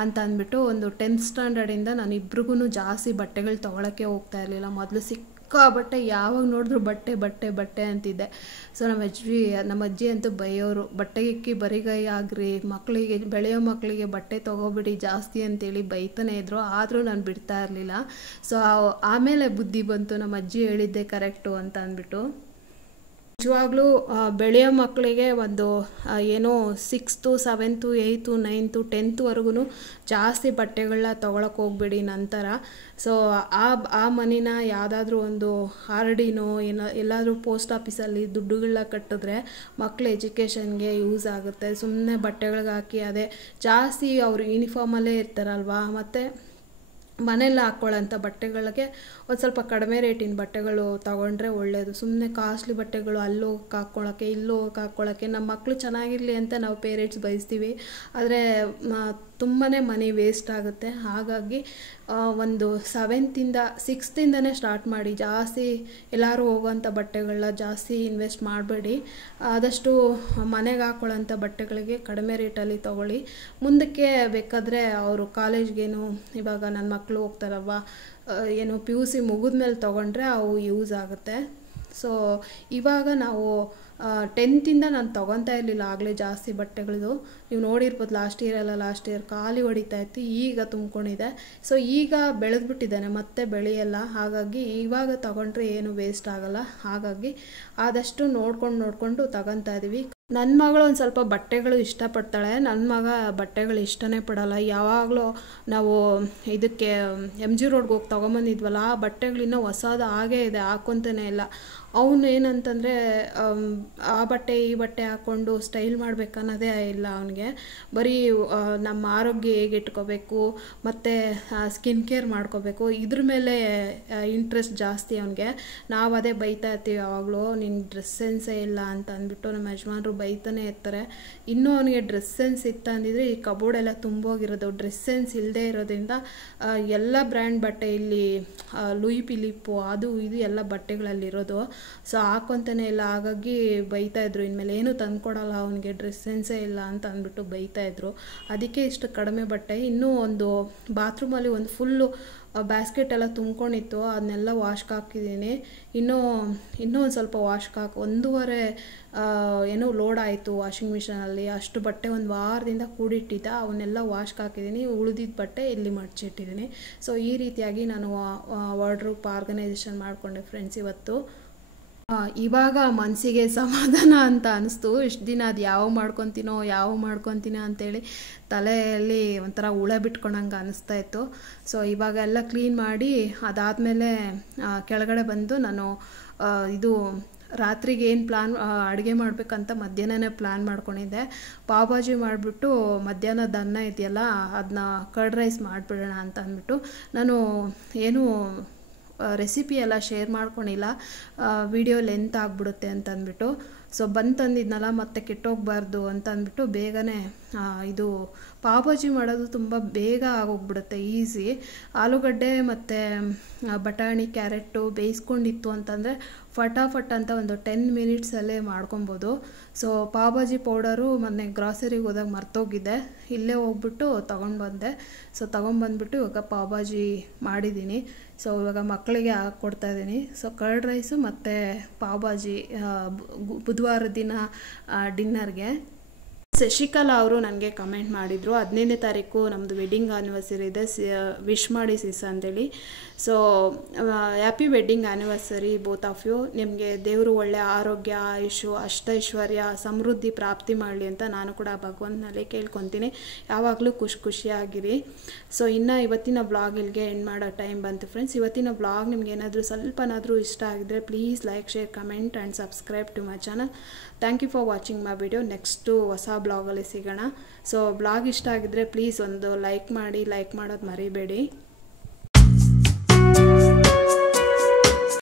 ಅಂತ ಅಂದ್ಬಿಟ್ಟು ಒಂದು 10th ಸ್ಟ್ಯಾಂಡರ್ಡಿಂದ ನಾನು ಇಬ್ರಿಗೂ ಜಾಸ್ತಿ ಬಟ್ಟೆಗಳು ತೊಗೊಳಕ್ಕೆ ಹೋಗ್ತಾ ಇರಲಿಲ್ಲ. ಮೊದಲು ಬಟ್ಟೆ ಯಾವಾಗ ನೋಡಿದ್ರು ಬಟ್ಟೆ ಅಂತಿದ್ದೆ. ಸೊ ನಮ್ಮ ಅಜ್ಜಿ ಅಂತೂ ಬೈಯೋರು, ಬಟ್ಟೆಗಿಕ್ಕಿ ಬರಿಗೈ ಆಗ್ರಿ, ಬೆಳೆಯೋ ಮಕ್ಕಳಿಗೆ ಬಟ್ಟೆ ತೊಗೋಬಿಡಿ ಜಾಸ್ತಿ ಅಂತೇಳಿ ಬೈತಾನೆ ಇದ್ರು. ಆದರೂ ನಾನು ಬಿಡ್ತಾ ಇರಲಿಲ್ಲ. ಸೊ ಆಮೇಲೆ ಬುದ್ಧಿ ಬಂತು, ನಮ್ಮ ಅಜ್ಜಿ ಹೇಳಿದ್ದೆ ಕರೆಕ್ಟು ಅಂತ ಅಂದ್ಬಿಟ್ಟು. ನಿಜವಾಗ್ಲೂ ಬೆಳೆಯೋ ಮಕ್ಕಳಿಗೆ ಒಂದು ಏನೋ 6th, 7th, 8th, 9th, 10thವರೆಗೂ ಜಾಸ್ತಿ ಬಟ್ಟೆಗಳನ್ನ ತೊಗೊಳಕ್ಕೆ ಹೋಗ್ಬೇಡಿ ನಂತರ. ಸೊ ಆ ಮನಿನ ಯಾವುದಾದ್ರೂ ಒಂದು RDನೋ ಎಲ್ಲಾದರೂ ಪೋಸ್ಟ್ ಆಫೀಸಲ್ಲಿ ದುಡ್ಡುಗಳನ್ನ ಕಟ್ಟಿದ್ರೆ ಮಕ್ಕಳ ಎಜುಕೇಷನ್ಗೆ ಯೂಸ್ ಆಗುತ್ತೆ. ಸುಮ್ಮನೆ ಬಟ್ಟೆಗಳಿಗೆ ಹಾಕಿ ಅದೇ ಜಾಸ್ತಿ ಅವರು ಯೂನಿಫಾರ್ಮಲ್ಲೇ ಇರ್ತಾರಲ್ವ, ಮತ್ತು ಮನೆಯಲ್ಲಿ ಹಾಕ್ಕೊಳ್ಳೋಂಥ ಬಟ್ಟೆಗಳಿಗೆ ಒಂದು ಸ್ವಲ್ಪ ಕಡಿಮೆ ರೇಟಿನ ಬಟ್ಟೆಗಳು ತೊಗೊಂಡ್ರೆ ಒಳ್ಳೆಯದು. ಸುಮ್ಮನೆ ಕಾಸ್ಟ್ಲಿ ಬಟ್ಟೆಗಳು ಅಲ್ಲೋಗಿ ಹಾಕ್ಕೊಳ್ಳೋಕ್ಕೆ ಹಾಕ್ಕೊಳ್ಳೋಕ್ಕೆ ನಮ್ಮ ಮಕ್ಕಳು ಚೆನ್ನಾಗಿರಲಿ ಅಂತ ನಾವು ಪೇರೆಂಟ್ಸ್ ಬಯಸ್ತೀವಿ, ಆದರೆ ತುಂಬಾ ಮನಿ ವೇಸ್ಟ್ ಆಗುತ್ತೆ. ಹಾಗಾಗಿ ಒಂದು 6th ಸ್ಟಾರ್ಟ್ ಮಾಡಿ, ಜಾಸ್ತಿ ಎಲ್ಲರೂ ಹೋಗೋವಂಥ ಬಟ್ಟೆಗಳನ್ನ ಜಾಸ್ತಿ ಇನ್ವೆಸ್ಟ್ ಮಾಡಬೇಡಿ. ಆದಷ್ಟು ಮನೆಗೆ ಹಾಕ್ಕೊಳ್ಳೋಂಥ ಬಟ್ಟೆಗಳಿಗೆ ಕಡಿಮೆ ರೇಟಲ್ಲಿ ತೊಗೊಳ್ಳಿ. ಮುಂದಕ್ಕೆ ಬೇಕಾದರೆ ಅವರು ಕಾಲೇಜ್ಗೇನು, ಇವಾಗ ನನ್ನ ಮಕ್ಕಳು ಹೋಗ್ತಾರಲ್ವ, ಏನು PUC ಮುಗಿದ್ಮೇಲೆ ತೊಗೊಂಡ್ರೆ ಅವು ಯೂಸ್ ಆಗುತ್ತೆ. ಸೊ ಇವಾಗ ನಾವು 10th ನಾನು ತೊಗೊತಾ ಇರಲಿಲ್ಲ ಆಗಲೇ ಜಾಸ್ತಿ ಬಟ್ಟೆಗಳದು. ನೀವು ನೋಡಿರ್ಬೋದು ಲಾಸ್ಟ್ ಇಯರ್ ಖಾಲಿ ಹೊಡಿತಾ ಇತ್ತು, ಈಗ ತುಂಬ್ಕೊಂಡಿದೆ. ಸೊ ಈಗ ಬೆಳೆದ್ಬಿಟ್ಟಿದ್ದಾನೆ, ಮತ್ತೆ ಬೆಳೆಯಲ್ಲ. ಹಾಗಾಗಿ ಇವಾಗ ತೊಗೊಂಡ್ರೆ ಏನು ವೇಸ್ಟ್ ಆಗಲ್ಲ. ಹಾಗಾಗಿ ಆದಷ್ಟು ನೋಡ್ಕೊಂಡು ತೊಗೊತಾ ಇದ್ದೀವಿ. ನನ್ನ ಮಗಳು ಒಂದು ಸ್ವಲ್ಪ ಬಟ್ಟೆಗಳು ಇಷ್ಟಪಡ್ತಾಳೆ, ನನ್ನ ಮಗ ಬಟ್ಟೆಗಳು ಇಷ್ಟನೇ ಪಡಲ್ಲ. ಯಾವಾಗಲೂ ನಾವು ಇದಕ್ಕೆ MG ರೋಡ್ಗೆ ಹೋಗಿ ತೊಗೊಂಬಂದಿದ್ವಲ್ಲ, ಆ ಬಟ್ಟೆಗಳಿನ್ನೂ ಹೊಸದು ಹಾಗೇ ಇದೆ, ಹಾಕ್ಕೊತಾನೆ ಇಲ್ಲ. ಅವನು ಏನಂತಂದರೆ ಆ ಬಟ್ಟೆ ಈ ಬಟ್ಟೆ ಹಾಕ್ಕೊಂಡು ಸ್ಟೈಲ್ ಮಾಡಬೇಕನ್ನೋದೇ ಇಲ್ಲ ಅವನಿಗೆ. ಬರೀ ನಮ್ಮ ಆರೋಗ್ಯ ಹೇಗೆ ಇಟ್ಕೋಬೇಕು ಮತ್ತು ಸ್ಕಿನ್ ಕೇರ್ ಮಾಡ್ಕೋಬೇಕು ಇದ್ರ ಮೇಲೆ ಇಂಟ್ರೆಸ್ಟ್ ಜಾಸ್ತಿ ಅವನಿಗೆ. ನಾವು ಅದೇ ಬೈತಾ ಇರ್ತೀವಿ ಯಾವಾಗಲೂ, ನಿನ್ನ ಡ್ರೆಸ್ ಸೆನ್ಸೇ ಇಲ್ಲ ಅಂತ ಅಂದ್ಬಿಟ್ಟು ನಮ್ಮ ಯಜಮಾನರು ಬೈತಾನೆ ಇರ್ತಾರೆ. ಇನ್ನೂ ಅವನಿಗೆ ಡ್ರೆಸ್ ಸೆನ್ಸ್ ಇತ್ತು ಅಂದಿದ್ರೆ ಈ ಕಬೋರ್ಡೆಲ್ಲ ತುಂಬೋಗಿರೋದು. ಡ್ರೆಸ್ ಸೆನ್ಸ್ ಇಲ್ಲದೆ ಇರೋದ್ರಿಂದ ಎಲ್ಲ ಬ್ರ್ಯಾಂಡ್ ಬಟ್ಟೆ ಇಲ್ಲಿ ಲೂಯಿ ಫಿಲಿಪ್ಪು ಅದು ಇದು ಎಲ್ಲ ಬಟ್ಟೆಗಳಲ್ಲಿರೋದು. ಸೊ ಹಾಕ್ಕೊತಾನೆ ಇಲ್ಲ. ಹಾಗಾಗಿ ಬೈತಾಯಿದ್ರು, ಇನ್ಮೇಲೆ ಏನೂ ತಂದುಕೊಡಲ್ಲ ಅವನಿಗೆ, ಡ್ರೆಸ್ ಸೆನ್ಸೇ ಇಲ್ಲ ಅಂತ ಅಂದ್ಬಿಟ್ಟು ಬೈತಾಯಿದ್ರು. ಅದಕ್ಕೆ ಇಷ್ಟು ಕಡಿಮೆ ಬಟ್ಟೆ. ಇನ್ನೂ ಒಂದು ಬಾತ್ರೂಮಲ್ಲಿ ಒಂದು ಫುಲ್ಲು ಬ್ಯಾಸ್ಕೆಟ್ ಎಲ್ಲ ತುಂಬ್ಕೊಂಡಿತ್ತು, ಅದನ್ನೆಲ್ಲ ವಾಶ್ಗೆ ಹಾಕಿದ್ದೀನಿ. ಇನ್ನೂ ಒಂದು ಸ್ವಲ್ಪ ವಾಶ್ಗೆ 1.5 ಏನೋ ಲೋಡ್ ಆಯಿತು ವಾಷಿಂಗ್ ಮಿಷನಲ್ಲಿ. ಅಷ್ಟು ಬಟ್ಟೆ ಒಂದು ವಾರದಿಂದ ಕೂಡಿಟ್ಟಿದ್ದ, ಅವನ್ನೆಲ್ಲ ವಾಶ್ಗೆ ಹಾಕಿದ್ದೀನಿ. ಉಳಿದಿದ್ದ ಬಟ್ಟೆ ಇಲ್ಲಿ ಮಡಚಿಟ್ಟಿದ್ದೀನಿ. ಸೊ ಈ ರೀತಿಯಾಗಿ ನಾನು ವಾರ್ಡ್ರೋಬ್ ಆರ್ಗನೈಸೇಷನ್ ಮಾಡಿಕೊಂಡೆ ಫ್ರೆಂಡ್ಸ್ ಇವತ್ತು. ಇವಾಗ ಮನಸ್ಸಿಗೆ ಸಮಾಧಾನ ಅಂತ ಅನಿಸ್ತು. ಇಷ್ಟು ದಿನ ಅದು ಯಾವ ಮಾಡ್ಕೊತೀನೋ ಅಂತೇಳಿ ತಲೆಯಲ್ಲಿ ಒಂಥರ ಹುಳ ಬಿಟ್ಕೊಂಡಂಗೆ ಅನಿಸ್ತಾ ಇತ್ತು. ಸೊ ಇವಾಗ ಎಲ್ಲ ಕ್ಲೀನ್ ಮಾಡಿ ಅದಾದಮೇಲೆ ಕೆಳಗಡೆ ಬಂದು ನಾನು ಇದು ರಾತ್ರಿಗೆ ಏನು ಪ್ಲಾನ್ ಅಡುಗೆ ಮಾಡಬೇಕಂತ ಮಧ್ಯಾಹ್ನನೇ ಪ್ಲ್ಯಾನ್ ಮಾಡ್ಕೊಂಡಿದ್ದೆ. ಪಾವ್ ಭಾಜಿ ಮಾಡಿಬಿಟ್ಟು ಮಧ್ಯಾಹ್ನದ ಅನ್ನ ಇದೆಯಲ್ಲ ಅದನ್ನ ಕರ್ಡ್ ರೈಸ್ ಮಾಡಿಬಿಡೋಣ ಅಂತ ಅಂದ್ಬಿಟ್ಟು ನಾನು ಏನು ರೆಸಿಪಿ ಎಲ್ಲ ಶೇರ್ ಮಾಡ್ಕೊಂಡಿಲ್ಲ, ವಿಡಿಯೋ ಲೆಂತ್ ಆಗಿಬಿಡುತ್ತೆ ಅಂತ ಅಂದ್ಬಿಟ್ಟು. ಸೊ ಬಂತಂದಿದ್ನಲ್ಲ ಮತ್ತೆ ಕೆಟ್ಟೋಗ್ಬಾರ್ದು ಅಂತ ಅಂದ್ಬಿಟ್ಟು ಬೇಗನೆ ಇದು ಪಾವ್ ಭಾಜಿ ಮಾಡೋದು ತುಂಬ ಬೇಗ ಆಗೋಗ್ಬಿಡುತ್ತೆ, ಈಸಿ. ಆಲೂಗಡ್ಡೆ ಮತ್ತು ಬಟಾಣಿ ಕ್ಯಾರೆಟು ಬೇಯಿಸ್ಕೊಂಡಿತ್ತು ಅಂತಂದರೆ ಫಟಾಫಟ್ ಅಂತ ಒಂದು 10 ಮಿನಿಟ್ಸಲ್ಲೇ ಮಾಡ್ಕೊಬೋದು. ಸೊ ಪಾವ್ ಭಾಜಿ ಪೌಡರು ಮೊನ್ನೆ ಗ್ರಾಸರಿಗೆ ಹೋದಾಗ ಮರ್ತೋಗಿದ್ದೆ, ಇಲ್ಲೇ ಹೋಗ್ಬಿಟ್ಟು ತೊಗೊಂಡು ಬಂದೆ. ಸೊ ತೊಗೊಂಬಂದ್ಬಿಟ್ಟು ಇವಾಗ ಪಾವ್ ಭಾಜಿ ಮಾಡಿದ್ದೀನಿ. ಸೊ ಇವಾಗ ಮಕ್ಕಳಿಗೆ ಹಾಕ್ಕೊಡ್ತಾಯಿದ್ದೀನಿ. ಸೊ ಕರ್ಡ್ ರೈಸು ಮತ್ತು ಪಾವ್ ಭಾಜಿ ಬುಧವಾರ ದಿನ ಡಿನ್ನರ್ಗೆ. ಶಶಿಕಲಾ ಅವರು ನನಗೆ ಕಮೆಂಟ್ ಮಾಡಿದರು, 15ನೇ ತಾರೀಕು ನಮ್ಮದು ವೆಡ್ಡಿಂಗ್ ಆ್ಯನಿವರ್ಸರಿ ಇದೆ, ವಿಶ್ ಮಾಡಿ ಸಿಸ್ ಅಂತೇಳಿ. So happy wedding anniversary both of you. ನಿಮಗೆ ದೇವರು ಒಳ್ಳೆಯ ಆರೋಗ್ಯ, ಆಯುಷು, ಅಷ್ಟೈಶ್ವರ್ಯ, ಸಮೃದ್ಧಿ ಪ್ರಾಪ್ತಿ ಮಾಡಲಿ ಅಂತ ನಾನು ಕೂಡ ಭಗವಂತನಲ್ಲಿ ಕೇಳ್ಕೊತೀನಿ. ಯಾವಾಗಲೂ ಖುಷಿಯಾಗಿರಿ. ಸೊ ಇನ್ನು ಇವತ್ತಿನ ಬ್ಲಾಗ್ ಇಲ್ಲಿಗೆ ಎಂಡ್ ಮಾಡೋ ಟೈಮ್ ಬಂತು ಫ್ರೆಂಡ್ಸ್. ಇವತ್ತಿನ ಬ್ಲಾಗ್ ನಿಮ್ಗೆ ಏನಾದರೂ ಸ್ವಲ್ಪನಾದರೂ ಇಷ್ಟ ಆಗಿದ್ರೆ please like, share, comment and subscribe to my channel. Thank you for watching my video. Next ಹೊಸ ಬ್ಲಾಗಲ್ಲಿ ಸಿಗೋಣ. ಸೊ ಬ್ಲಾಗ್ ಇಷ್ಟ ಆಗಿದ್ರೆ ಪ್ಲೀಸ್ ಒಂದು ಲೈಕ್ ಮಾಡಿ, ಲೈಕ್ ಮಾಡೋದು ಮರಿಬೇಡಿ.